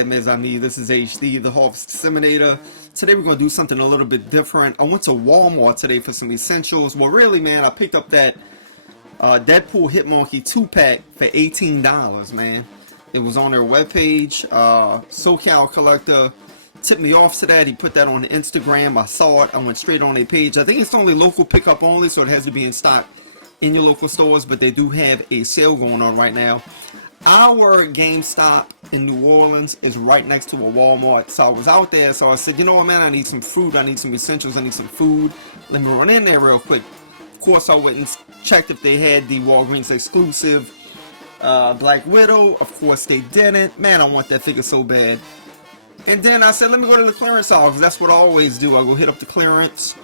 yeah, mes amis, this is HD, the Harvest Disseminator. Today we're going to do something a little bit different. I went to Walmart today for some essentials. Well, really, man, I picked up that Deadpool Hitmonkey 2-pack for $18, man. It was on their webpage. SoCal Collector tipped me off to that. He put that on Instagram. I saw it. I went straight on their page. I think it's only local pickup only, so it has to be in stock in your local stores, but they do have a sale going on right now. Our GameStop in New Orleans is right next to a Walmart, so I was out there, so I said, you know what, man, I need some fruit, I need some essentials, I need some food. Let me run in there real quick. Of course, I went and checked if they had the Walgreens exclusive Black Widow. Of course, they didn't. Man, I want that figure so bad. And then I said, let me go to the clearance aisle, because that's what I always do. I go hit up the clearance,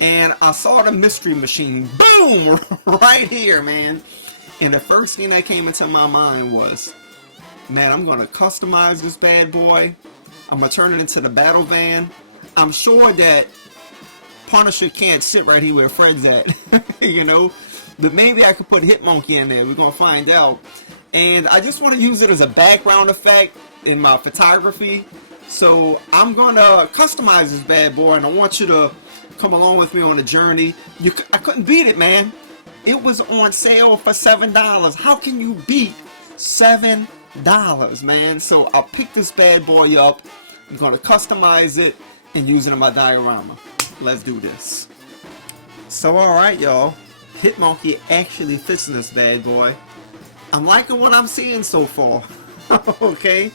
and I saw the mystery machine. Boom! Right here, man. And the first thing that came into my mind was, man, I'm going to customize this bad boy. I'm going to turn it into the battle van. I'm sure that Punisher can't sit right here where Fred's at, you know. But maybe I could put Hitmonkey in there. We're going to find out. And I just want to use it as a background effect in my photography. So I'm going to customize this bad boy, and I want you to come along with me on the journey. I couldn't beat it, man. It was on sale for $7. How can you beat $7, man? So I'll pick this bad boy up. I'm going to customize it and use it in my diorama. Let's do this. So alright, y'all. Hitmonkey actually fits in this bad boy. I'm liking what I'm seeing so far. Okay.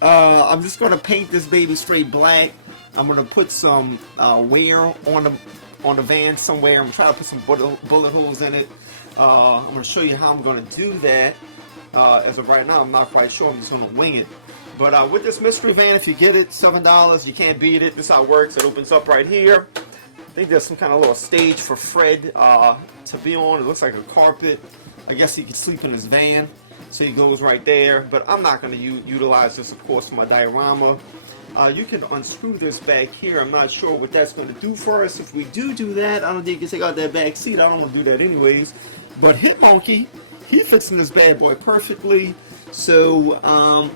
I'm just going to paint this baby straight black. I'm going to put some wear on the van somewhere. I'm trying to put some bullet holes in it. I'm going to show you how I'm going to do that. As of right now, I'm not quite sure. I'm just going to wing it. But with this mystery van, if you get it, $7, you can't beat it. This is how it works. It opens up right here. I think there's some kind of little stage for Fred to be on. It looks like a carpet. I guess he could sleep in his van. So he goes right there. But I'm not going to utilize this, of course, for my diorama. You can unscrew this back here. I'm not sure what that's going to do for us. If we do that, I don't think you can take out that back seat. I don't want to do that anyways. But Hitmonkey, he fits in this bad boy perfectly. So,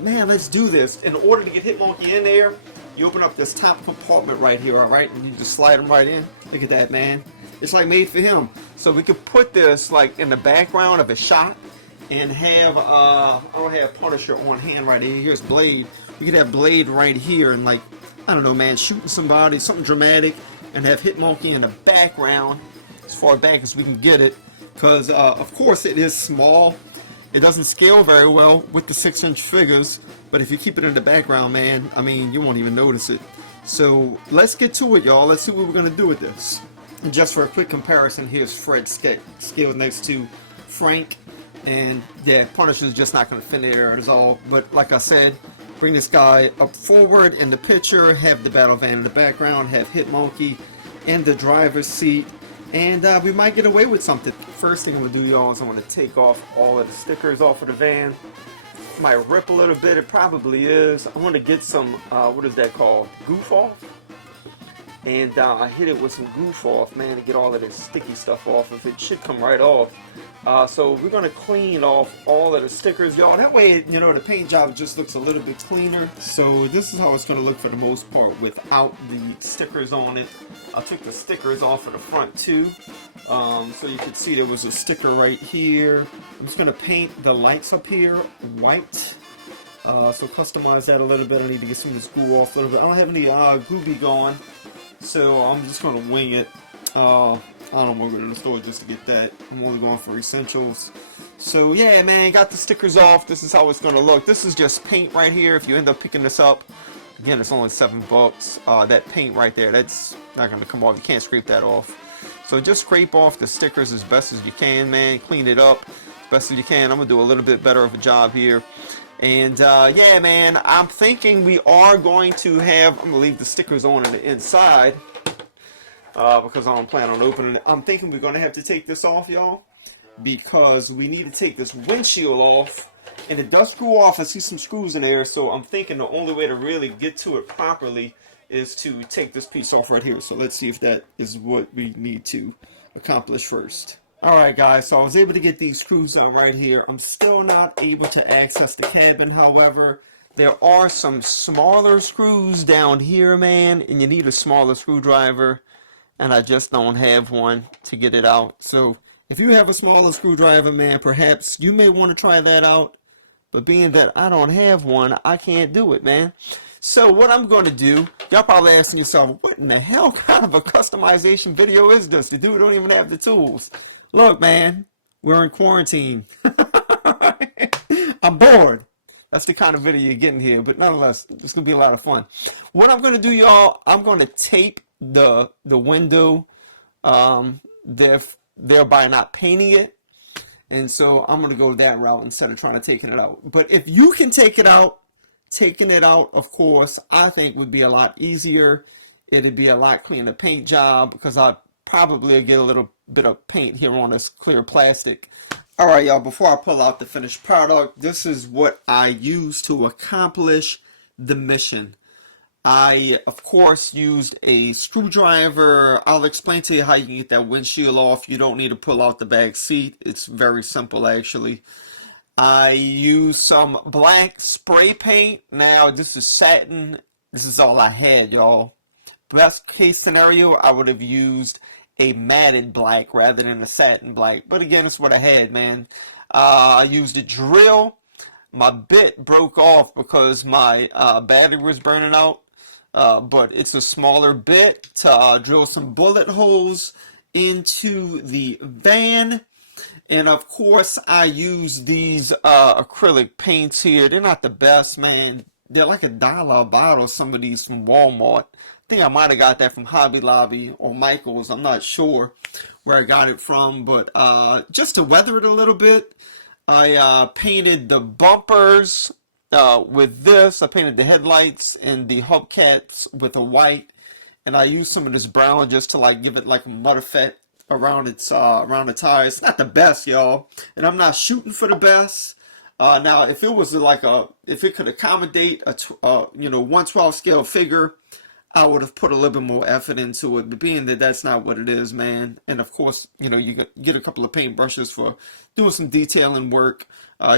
man, let's do this. In order to get Hitmonkey in there, you open up this top compartment right here, alright? And you just slide him right in. Look at that, man. It's like made for him. So we could put this like in the background of a shot and have, I don't have Punisher on hand right here. Here's Blade. We could have Blade right here and, like, I don't know, man, shooting somebody, something dramatic, and have Hitmonkey in the background as far back as we can get it. Because, of course, it is small. It doesn't scale very well with the 6-inch figures, but if you keep it in the background, man, I mean, you won't even notice it. So let's get to it, y'all. Let's see what we're going to do with this. And just for a quick comparison, here's Fred scaled next to Frank. And, yeah, Punisher's just not going to fit there at all. But, like I said, bring this guy up forward in the picture, have the battle van in the background, have Hitmonkey in the driver's seat, and we might get away with something. First thing I'm going to do, y'all, is I'm going to take off all of the stickers off of the van. Might rip a little bit, it probably is. I want to get some, what is that called? Goof off? And I hit it with some goof off, man, to get all of this sticky stuff off. If it should come right off. So we're going to clean off all of the stickers, y'all. That way, you know, the paint job just looks a little bit cleaner. So this is how it's going to look for the most part without the stickers on it. I took the stickers off of the front too. So you can see there was a sticker right here. I'm just going to paint the lights up here white. So customize that a little bit. I need to get some of this glue off a little bit. I don't have any Gooby going. So I'm just going to wing it. I don't want to go to the store just to get that. I'm only going for essentials. So yeah, man, got the stickers off. This is how it's going to look. This is just paint right here. If you end up picking this up, again, it's only $7. That paint right there, that's not going to come off. You can't scrape that off. So just scrape off the stickers as best as you can, man. Clean it up as best as you can. I'm going to do a little bit better of a job here. And yeah, man, I'm thinking we are going to have, I'm going to leave the stickers on the inside because I don't plan on opening it. I'm thinking we're going to have to take this off, y'all, because we need to take this windshield off. And it does screw off. I see some screws in there, so I'm thinking the only way to really get to it properly is to take this piece off right here. So let's see if that is what we need to accomplish first. Alright guys, so I was able to get these screws out right here. I'm still not able to access the cabin, however. There are some smaller screws down here, man, and you need a smaller screwdriver, and I just don't have one to get it out. So if you have a smaller screwdriver, man, perhaps you may want to try that out. But being that I don't have one, I can't do it, man. So what I'm going to do, y'all probably asking yourself, what in the hell kind of a customization video is this? The dude don't even have the tools. Look, man, we're in quarantine. I'm bored. That's the kind of video you're getting here, but nonetheless, it's going to be a lot of fun. What I'm going to do, y'all, I'm going to tape the window, thereby not painting it. And so I'm going to go that route instead of trying to take it out. But if you can take it out, taking it out, of course, I think would be a lot easier. It'd be a lot cleaner paint job because I'd probably get a little bit of paint here on this clear plastic. All right, y'all, before I pull out the finished product, this is what I use to accomplish the mission. I, of course, used a screwdriver. I'll explain to you how you can get that windshield off. You don't need to pull out the back seat. It's very simple, actually. I used some black spray paint. Now, this is satin. This is all I had, y'all. Best case scenario, I would have used a matted black rather than a satin black. But again, it's what I had, man. I used a drill. My bit broke off because my battery was burning out. But it's a smaller bit to drill some bullet holes into the van. And of course, I use these acrylic paints here. They're not the best, man. They're like $1 a bottle, some of these from Walmart. I think I might have got that from Hobby Lobby or Michael's. I'm not sure where I got it from. But just to weather it a little bit, I painted the bumpers with this. I painted the headlights and the hubcaps with a white. And I used some of this brown just to like give it like a mud effect around its around the tires. It's not the best, y'all, and I'm not shooting for the best. Now, if it was like if it could accommodate a 1/12 scale figure, I would have put a little bit more effort into it. But being that that's not what it is, man, and of course, you get a couple of paint brushes for doing some detailing work.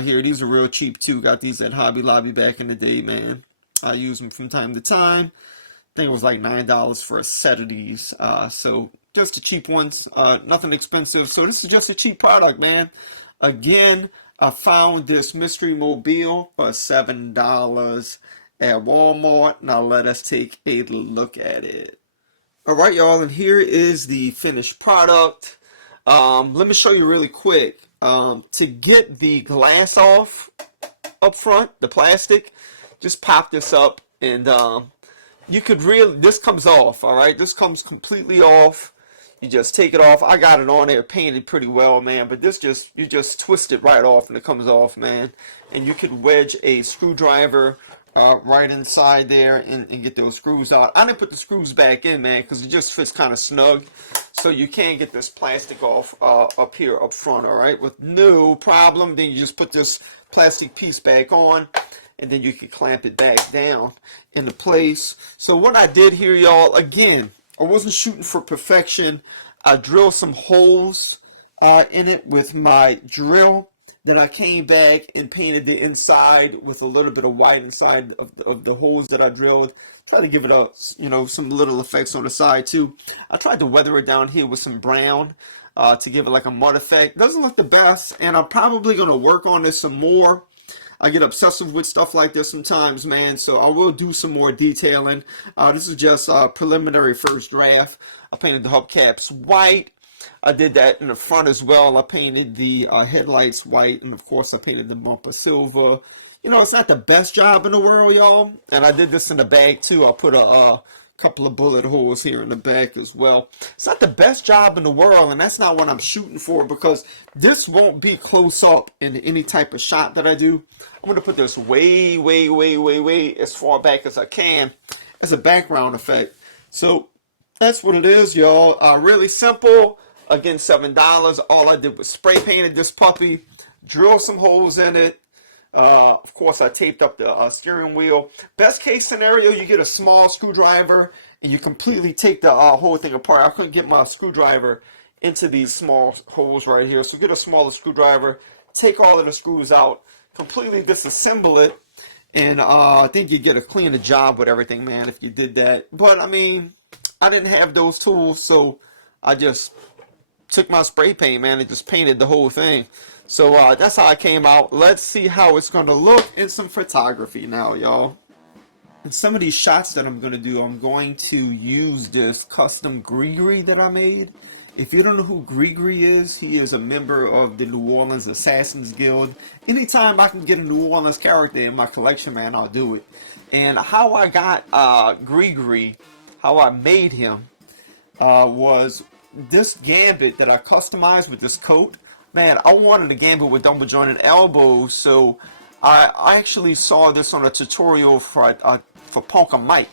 Here, these are real cheap too. Got these at Hobby Lobby back in the day, man. I use them from time to time. I think it was like $9 for a set of these. So just the cheap ones, nothing expensive. So this is just a cheap product, man. Again, I found this mystery mobile for $7 at Walmart. Now let us take a look at it. All right, y'all, and here is the finished product. Let me show you really quick. To get the glass off up front, the plastic, just pop this up and you could really, this comes off, all right? This comes completely off. You just take it off. I got it on there painted pretty well, man, but this you just twist it right off and it comes off, man. And you could wedge a screwdriver right inside there and get those screws out. I didn't put the screws back in, man, because it just fits kind of snug. So you can get this plastic off up here up front, all right, with no problem. Then you just put this plastic piece back on, and then you can clamp it back down into place. So what I did here, y'all, again, I wasn't shooting for perfection. I drilled some holes in it with my drill. Then I came back and painted the inside with a little bit of white inside of the holes that I drilled. Try to give it a, some little effects on the side too. I tried to weather it down here with some brown to give it like a mud effect. Doesn't look the best, and I'm probably going to work on this some more. I get obsessive with stuff like this sometimes, man, so I will do some more detailing. This is just a preliminary first draft. I painted the hubcaps white. I did that in the front as well. I painted the headlights white, and of course I painted the bumper silver. It's not the best job in the world, y'all. And I did this in the back too. I put a couple of bullet holes here in the back as well. It's not the best job in the world, and that's not what I'm shooting for, because this won't be close up in any type of shot that I do. I'm going to put this way, way, way, way, way as far back as I can as a background effect. So that's what it is, y'all. Really simple. Again, $7. All I did was spray painted this puppy, drill some holes in it. Of course, I taped up the steering wheel. Best case scenario, you get a small screwdriver and you completely take the whole thing apart. I couldn't get my screwdriver into these small holes right here. So get a smaller screwdriver, take all of the screws out, completely disassemble it, And I think you get a cleaner job with everything, man, if you did that. But I mean, I didn't have those tools, so I just took my spray paint, man, and just painted the whole thing. So that's how I came out. Let's see how it's going to look in some photography now, y'all. In some of these shots that I'm going to do, I'm going to use this custom Gris that I made. If you don't know who Gris is, he is a member of the New Orleans Assassins Guild. Anytime I can get a New Orleans character in my collection, man, I'll do it. And how I got Gris, how I made him, was this gambit that I customized with this coat. Man, I wanted a gambit with double jointed elbows, so I actually saw this on a tutorial for Punka Mike.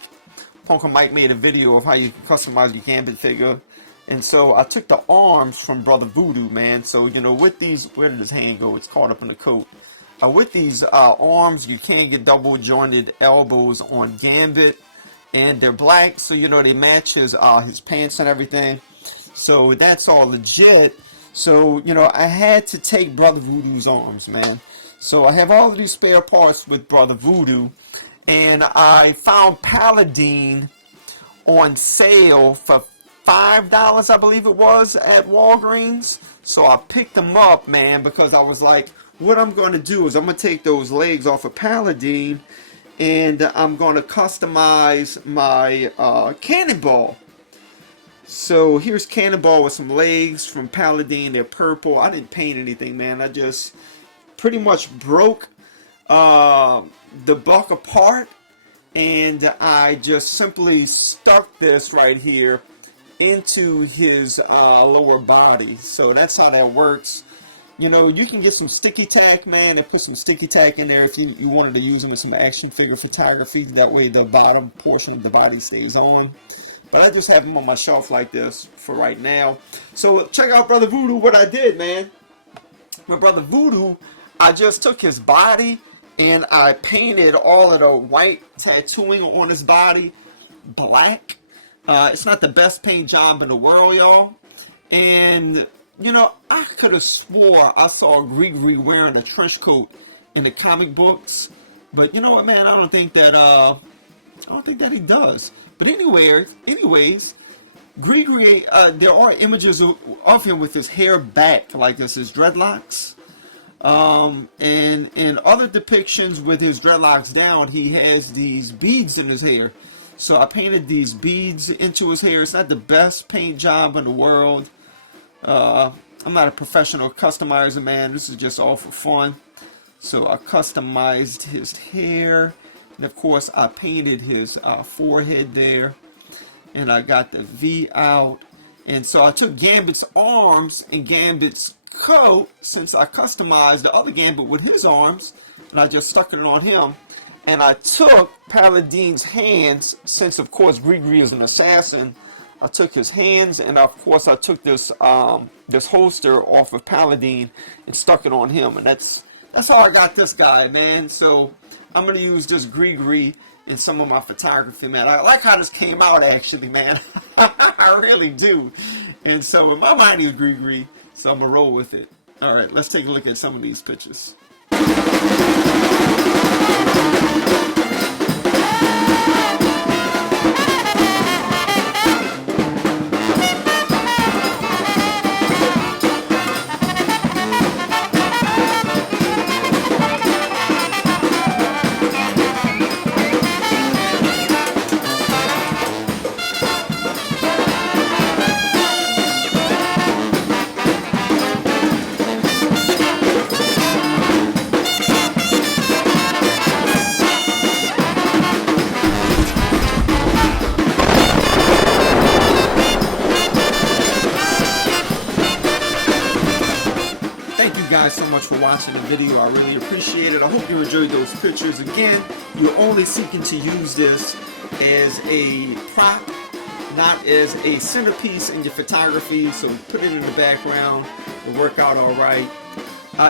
Punka Mike made a video of how you can customize your gambit figure. And so I took the arms from Brother Voodoo, man. So, you know, with these, where did his hand go? It's caught up in the coat. With these arms, you can get double jointed elbows on Gambit. And they're black, so, you know, they match his pants and everything. So that's all legit. So, you know, I had to take Brother Voodoo's arms, man. So I have all of these spare parts with Brother Voodoo. And I found Paladine on sale for $5, I believe it was, at Walgreens. So I picked them up, man, because I was like, what I'm going to do is I'm going to take those legs off of Paladine, and I'm going to customize my Cannonball. So here's Cannonball with some legs from Paladine. They're purple. I didn't paint anything, man. I just pretty much broke the buck apart, and I just simply stuck this right here into his lower body. So that's how that works. You know, you can get some sticky tack, man, and put some sticky tack in there if you wanted to use them with some action figure photography. That way the bottom portion of the body stays on. But I just have them on my shelf like this for right now. So check out Brother Voodoo, what I did, man. My Brother Voodoo, I just took his body and I painted all of the white tattooing on his body black. It's not the best paint job in the world, y'all. And, you know, I could have swore I saw Gris wearing a trench coat in the comic books. But you know what, man? I don't think that he does. But anyways, Gris, there are images of him with his hair back like this, his dreadlocks. And in other depictions with his dreadlocks down, he has these beads in his hair. So I painted these beads into his hair. It's not the best paint job in the world. I'm not a professional customizer, man. This is just all for fun. So I customized his hair. And of course, I painted his forehead there. And I got the V out. And so I took Gambit's arms and Gambit's coat, since I customized the other Gambit with his arms. And I just stuck it on him. And I took Paladine's hands, since of course Gris is an assassin. I took his hands, and of course I took this this holster off of Paladine and stuck it on him. And that's how I got this guy, man. So I'm gonna use this Gris in some of my photography, man. I like how this came out, actually, man. I really do. And so in my mind, it's Gris, so I'm gonna roll with it. All right, let's take a look at some of these pictures. So much for watching the video. I really appreciate it. I hope you enjoyed those pictures. Again, you're only seeking to use this as a prop, not as a centerpiece in your photography. So put it in the background. It'll work out all right.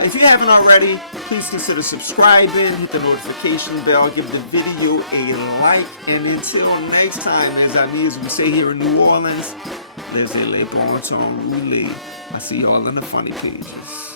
If you haven't already, please consider subscribing, hit the notification bell, give the video a like, and until next time, as we say here in New Orleans, les bon temps roulés. I see y'all in the funny pages.